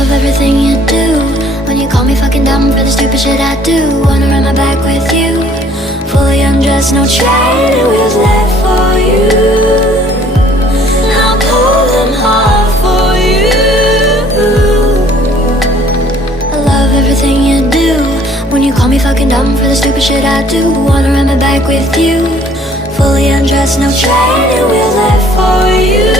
love everything you do. When you call me fucking dumb for the stupid shit I do. Wanna run my back with you, fully undressed, no training wheels left for you. I'll pull them hard for you. I love everything you do. When you call me fucking dumb for the stupid shit I do. Wanna run my back with you, fully undressed, no training wheels left for you.